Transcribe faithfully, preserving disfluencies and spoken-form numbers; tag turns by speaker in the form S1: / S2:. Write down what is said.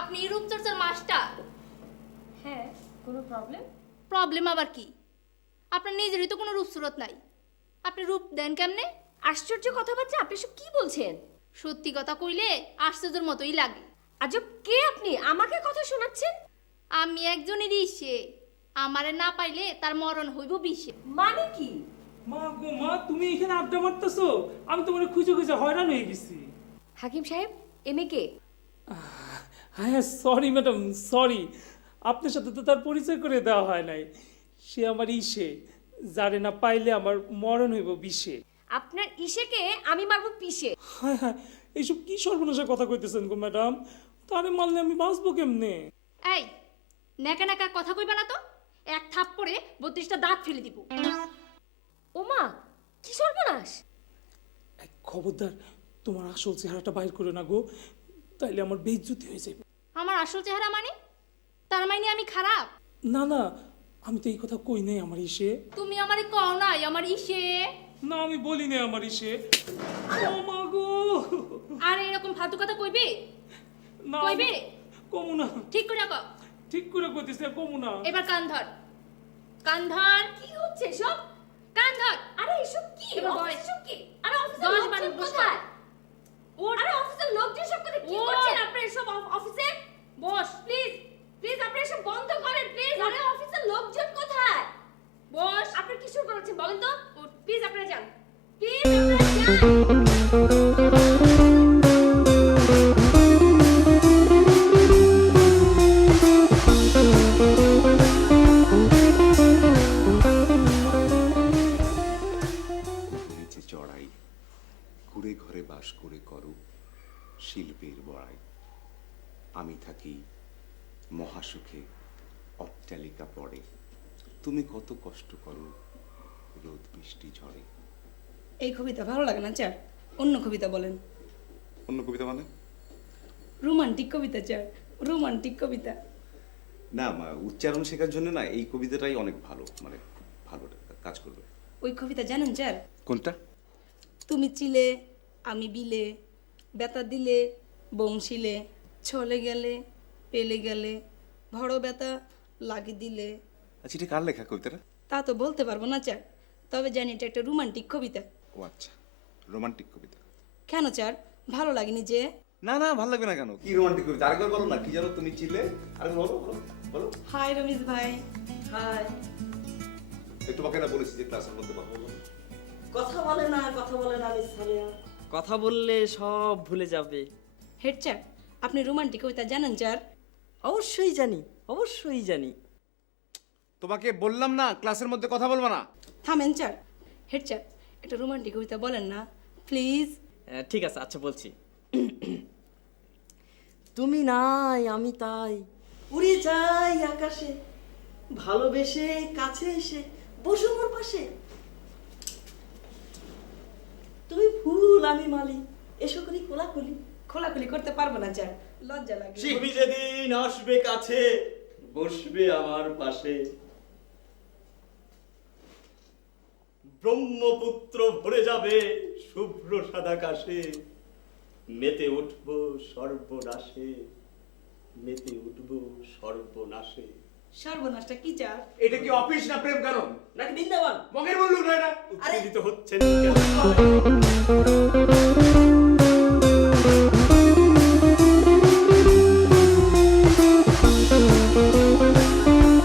S1: আপনি রূপচর্চার মাস্টার?
S2: হ্যাঁ, কোনো প্রবলেম?
S1: প্রবলেম আবার কি? আপনার নিজেরই তো কোনো রূপসুরত নাই, আপনি রূপ দেন কেমনে?
S2: আশ্চর্য কথাবার্তা, আপনি সব কি বলছেন?
S1: সত্যি কথা কইলে আশ্চর্যের মতোই লাগে।
S2: আজব, কে আপনি? আমাকে কথা শোনাচ্ছেন?
S1: আমি একজনের ইসে, আমারে না পাইলে তার মরণ হইব বিষে।
S2: মানে কি?
S3: মা গো মা, তুমি এখানে আড্ডা মারতেছো? আমি তোমার খুঁজে খুঁজে হয়রান হয়ে গেছি।
S2: হাকিম সাহেব, এম এ কে?
S3: হ্যাঁ সরি ম্যাডাম, সরি। আপনার সাথে তো তার পরিচয় করে দেওয়া হয় নাই। সে আমার ইসে, যারে না পাইলে আমার মরণ হইব বিষে।
S2: আপনার ইসেকে আমি মারবো পিষে।
S3: হ্যাঁ হ্যাঁ, এইসব কি সর্বনাশা কথা কইতেছেন গো ম্যাডাম? তারে মারলে আমি বাঁচবো কেমনে?
S1: এই নেকা নেকা কথা কইবা না তো, এক থাপ্পড়ে বত্রিশটা দাঁত ফেলে দিব।
S2: ওমা, কি সর্বনাশ!
S3: এক খবরদার, তোমার আসল চেহারাটা বাইর করে না গো, তাইলে আমার বেইজ্জতি হয়ে যাবে।
S1: আমার আসল চেহারা মানে? তার মানে আমি খারাপ?
S3: না না, আমি তো এই কথা কই নাই আমার ইসে।
S1: তুমি আমারে কও নাই আমার ইসে?
S3: না আমি বলি নাই আমার ইসে। ও মা গো!
S1: আর এরকম ফালতু কথা কইবে?
S3: না
S1: কইবে?
S3: কমু না।
S1: ঠিক করে কও।
S3: ঠিক করে কইতেছি, কমু না।
S1: এবার কান ধর, কান ধর।
S2: কি হচ্ছে সব?
S1: কান ধর।
S2: আরে এসব কি?
S1: এবার বল।
S2: অফিস সব কি? আরে অফিসের
S1: দশ
S2: লোকজন
S1: বারের বস
S2: কোথায়?
S1: ওর
S2: আরে অফিসের লোকজন সব কোথায়? কি
S1: ও।
S2: করছেন আপনারা এসব অফ- অফিসে?
S1: বস,
S2: প্লিজ, প্লিজ আপনারা এসব বন্ধ করেন, প্লিজ। আরে অফিসের লোকজন কোথায়?
S1: বস।
S2: আপনারা কি শুরু করেছেন বলেন তো?
S1: ওঠ।
S2: প্লিজ আপনারা যান, প্লিজ আপনারা যান।
S4: নিচে চড়াই কুড়ে ঘরে বাস করে করো শিল্পের বড়াই। আমি থাকি মহাসুখে অট্টালিকা পড়ে, তুমি কত কষ্ট করো রোদ বৃষ্টি ঝড়ে।
S5: এই কবিতা ভালো লাগে না স্যার, অন্য কবিতা বলেন।
S4: অন্য কবিতা মানে?
S5: রোমান্টিক কবিতা স্যার, রোমান্টিক কবিতা।
S4: না মা, উচ্চারণ শেখার জন্য না এই কবিতাটাই অনেক ভালো, মানে খুব ভালো কাজ করবে।
S5: ওই কবিতা জানেন স্যার?
S4: কোনটা?
S5: তুমি চিলে আমি বিলে, বেতা দিলে বংশিলে, ছলে গেলে পেলে গেলে, ভড় বেতা লাগি দিলে।
S4: আচ্ছা, এটা কার লেখা কবিতাটা?
S5: তা তো বলতে পারবো না স্যার, তবে জানি এটা একটা রোমান্টিক কবিতা।
S4: ও আচ্ছা, রোমান্টিক কবিতা।
S5: কেন স্যার, ভালো লাগেনি যে?
S4: না না, ভালো লাগবে না কেন? কি রোমান্টিক কবিতা? আরেকবার বলো না, কি জানো তুমি চিলে? আরেকবার বলো বলো বলো।
S5: হাই রমেশ ভাই, হাই।
S4: একটু বাকি না বলেছি যে ক্লাসের মধ্যে কথা বলো।
S6: কথা বলে না, কথা বলে না মিস সামিয়া।
S7: কথা বললে সব ভুলে যাবে।
S5: হেড স্যার, আপনি রোমান্টিক কবিতা জানেন স্যার?
S7: অবশ্যই জানি, অবশ্যই জানি।
S4: তোমাকে বললাম না ক্লাসের মধ্যে কথা বলবো না।
S5: থামেন স্যার। হেড স্যার, একটা রোমান্টিক কবিতা বলেন না প্লিজ।
S7: আহ, ঠিক আছে, আচ্ছা বলছি। তুমি নাই আমি তাই উড়ে যাই আকাশে, ভালোবেসে কাছে এসে বসো মোর পাশে। তুমি ফুল আমি মালি, এসো করি কোলাকুলি।
S5: খোলাখুলি করতে পারবো না স্যার, লজ্জা লাগে।
S8: তুমি যেদিন আসবে কাছে, বসবে আমার পাশে, ব্রহ্মপুত্র ভরে যাবে শুভ্র সাদা কাশে, মেতে উঠবো সর্বনাশে, মেতে উঠবো সর্বনাশে।
S5: সর্বনাশটা কি স্যার?
S8: এটা কি অফিস না প্রেম কারণ
S7: নাকি বৃন্দাবন?
S8: মগের বললু না এটা? উত্তেজিত হচ্ছেন কেন?